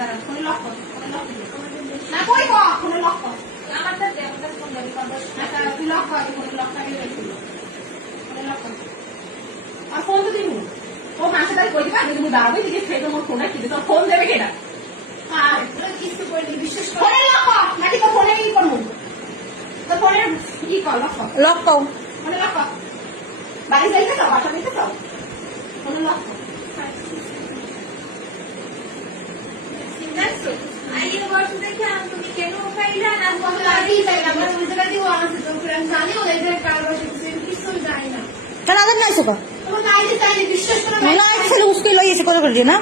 দাঁড়া ফোনে লক কর না কই কর ফোনে লক কর আমারটা দে আমাদের ফোন দেবি কর আচ্ছা তুই লক কর ফোনে লকটা দিয়ে রেখে ফোনে লক কর আর ফোন তো দিবি ও মাসে তাই কই দিবা তুমি দাঁড়াবে দিকে ফেলে তোমার ফোনটা কি তোর ফোন দেবে কেনা আর কিছু করে বিশ্বাস কর ফোনে লক কর নাকি তো ফোনে কি করব তো ফোনে কি কর লক কর ফোনে লক কর বাড়ি যাইতে যাও বাসা যাইতে যাও ফোনে লক কর কেন আদার নাই সকা না ছেলে উস্কে লইয়েছে কত করে দিয়ে না